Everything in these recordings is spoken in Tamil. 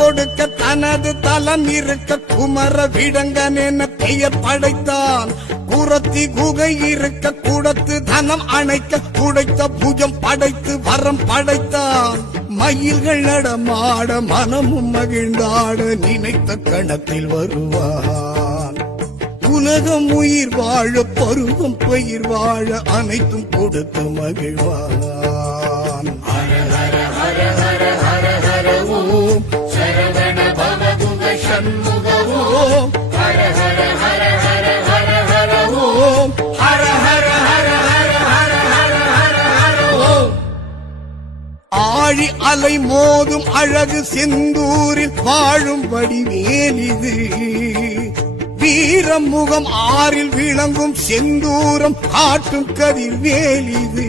கொடுக்க தனது தலம் இருக்க குமர விடங்கன் என பெயர் படைத்தான். குரத்தி குகை இருக்க கூடத்து தனம் அணைக்க குடைத்த புஜம் படைத்து வரம் படைத்தான். மயில்கள் நடமாட மனமும் மகிழ்ந்தாட நினைத்த கணத்தில் வருவான். உலகம் உயிர் வாழ பருவம் பயிர் வாழ அனைத்தும் கொடுத்து மகிழ்வான். ஹர ஹர ஹர ஹர ஹர ஹர ஓம் சரவண பவகுக சண்முக ஓம் ஹர ஹர ஹர ஹர ஹர ஹர ஓம் ஹர ஹர ஹர ஹர ஹர ஹர ஹர ஹர ஓம். ஆழி அலை மோதும் அழகு செந்தூரில் வாழும் வடிவேலிது. வீரம் முகம் ஆறில் விளங்கும் செந்தூரம் காட்டும் கதிர்வேலிது.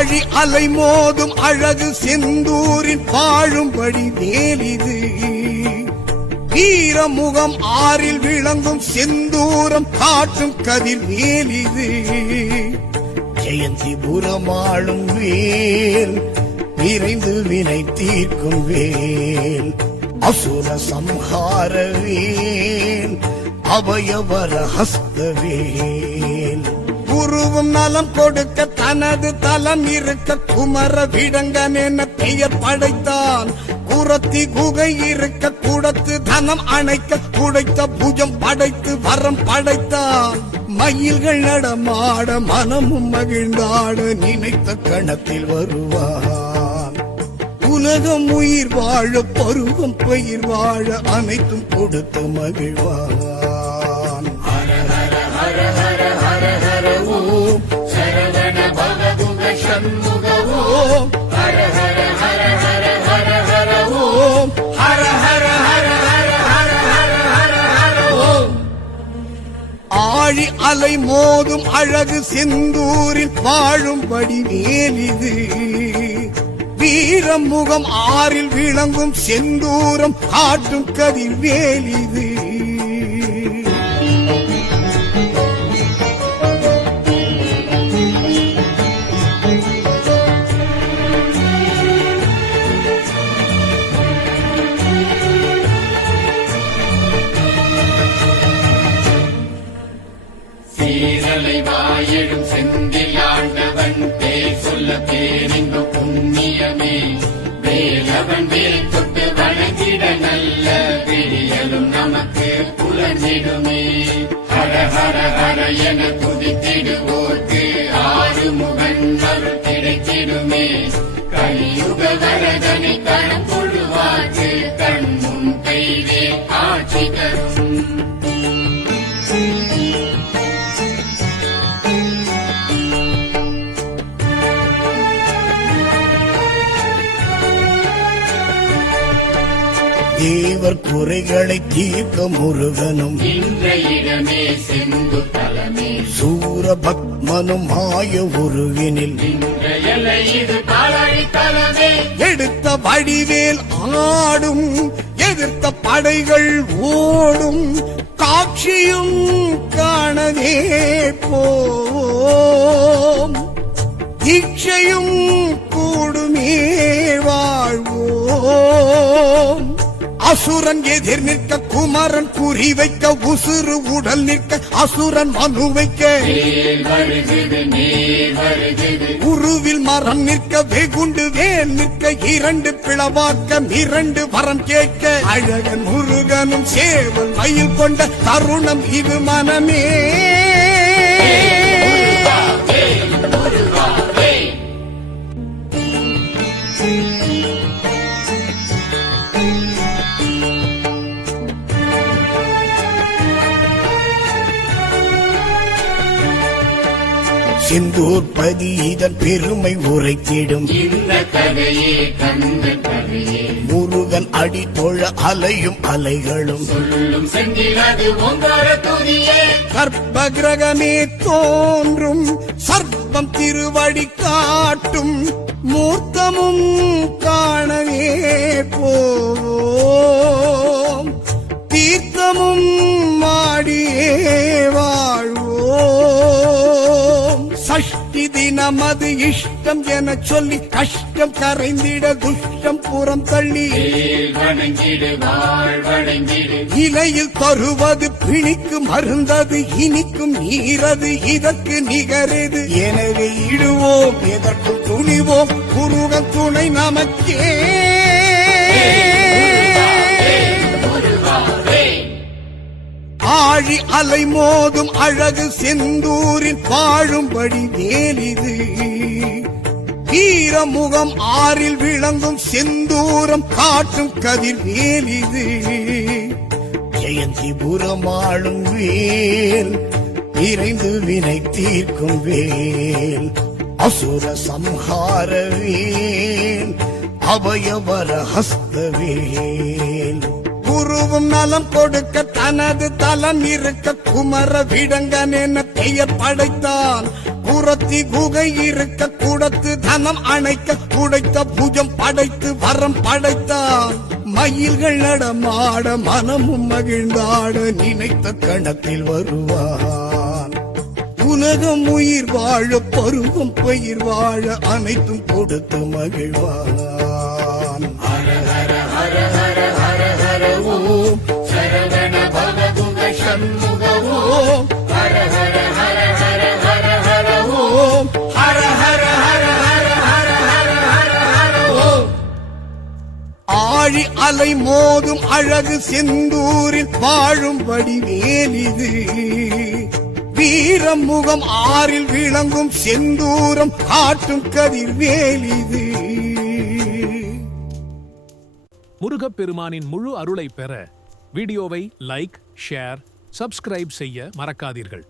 ஆழி அலை மோதும் அழகு செந்தூரின் வாழும்படி வேலிது வீரமுகம் ஆறில் விளங்கும் செந்தூரம் காட்டும் கதிர் வேலிது ஜெயந்திபுரமாளும் வேல் விரைந்து வினை தீர்க்கும் வேல் அசுர சம்ஹார வேல் அபயவர ஹஸ்தவேல் குருவும் நலம் கொடுக்க தனது தலம் இருக்க குமர விடங்கன் என பெயர் படைத்தான் குரத்தி குகை இருக்க குடத்து தனம் அணைக்க குடைத்த புஜம் படைத்து வரம் படைத்தான் மயில்கள் நடமாட மனமும் மகிழ்ந்தாட நினைத்த கணத்தில் வருவான் உலகம் உயிர் வாழ பருவம் பயிர் வாழ அனைத்தும் கொடுத்து மகிழ்வான் ஹர ஹர ஹர ஹர ஹர ஹர ஓம் சரவண பவகுக சண்முக ஓம் ஹர ஹர ஹர ஹர ஹர ஹர ஓம் ஹர ஹர ஹர ஹர ஹர ஹர ஹர ஹர ஓம் ஆழி அலை மோதும் அழகு செந்தூரில் வாழும்படி வேலிது வீரமுகம் ஆறில் விளங்கும் செந்தூரம் காட்டும் கதிர் வேலிது சீரலை வாயெழும் செந்தில் ஆண்டவன் பேர் சொல்ல பேரின்பு புண்ணியமே வேலவன் வேல் தொட்டு வணங்கிட நல்ல விடியலும் நமக்கு புலர்ந்திடுமே ஹர ஹர ஹர என துதித்திடுவோர்க்கு ஆறுமுகன் அருள் கிடைத்திடுமே கலியுக வரதனை கணம் கொள்வார்க்கு கண் முன் கைவே காட்சி தரும் தேவர் குறைகளை தீர்க்க முருகனும் இன்றையிடமே செந்து தலமே சூரபத்மனும் மாய உருவினில் இது பாலாழி தலமே எடுத்த வடிவேல் ஆடும் எதிர்த்த படைகள் ஓடும் காட்சியும் காணவே போம் தீட்சையும் கூடுமே வாழ்வோம் அசுரன் எதிர் நிற்க குமரன் குறி வைக்க உசுறு உடல் நிற்க அசுரன் மனு வைக்க உருவில் மரம் நிற்க வெகுண்டு வேல் நிற்க இரண்டு பிளவாக்க இரண்டு வரம் கேட்க அழகன் முருகனும் சேவல் மயில் கொண்ட தருணம் இது மனமே செந்தூர் பதி இதன் பெருமை உரைத்திடும் இந்த கதையே கந்த கதையே முருகன் அடி தொழ அலையும் அலைகளும் சொல்லும் செந்திலது ஓங்கார துதியே கற்ப கிரகமே தோன்றும் சர்ப்பம் திருவடி காட்டும் மூர்த்தமும் காணவே போவோம் தீர்த்தமும் மாடியே வாழ்வோம் சஷ்டி தினமது இஷ்டம் என சொல்லி கஷ்டம் கரைந்திட துஷ்டம் புறம் தள்ளி வணங்கிடு வாழ்வணங்கிடு இலையில் தருவது பிணிக்கு மருந்தது இனிக்கும் நீரது இதற்கு நிகரது எனவே இடுவோம் எதற்கும் துணிவோம் முருகன் துணை நமக்கே ஆழி அலை மோதும் அழகு செந்தூரின் வாழும்படி வேலிது வீரமுகம் ஆறில் விளங்கும் செந்தூரம் காட்டும் கதிர் வேலிது ஜெயந்திபுரமாளும் வேல் விரைந்து வினை தீர்க்கும் வேல் அசுர சம்ஹார வேல் அபயவர ஹஸ்தவேல் குருவும் நலம் கொடுக்க தனது தலம் இருக்க குமர விடங்கன் என பெயர் படைத்தான் புறத்தி குகை இருக்க கூடத்து தனம் அணைக்க குடைத்த புஜம் படைத்து வரம் படைத்தான் மயில்கள் நடமாட மனமும் மகிழ்ந்தாட நினைத்த கணத்தில் வருவான் உலகம் உயிர் வாழ பருவம் பயிர் வாழ அனைத்தும் கொடுத்து மகிழ்வான் ஹர ஹர ஹர ஹர ஹர ஹர ஓம் சரவண பவகுக சண்முக ஓம் ஹர ஹர ஹர ஹர ஹர ஹர ஓம் ஹர ஹர ஹர ஹர ஹர ஹர ஹர ஹர ஓம் ஆழி அலை மோதும் அழகு செந்தூரில் வாழும் வடிவேலிது வீரம் முகம் ஆறில் விளங்கும் செந்தூரம் காட்டும் கதிர்வேலிது முருகப்பெருமானின் முழு அருளை பெற வீடியோவை லைக், ஷேர், சப்ஸ்கிரைப் செய்ய மறக்காதீர்கள்.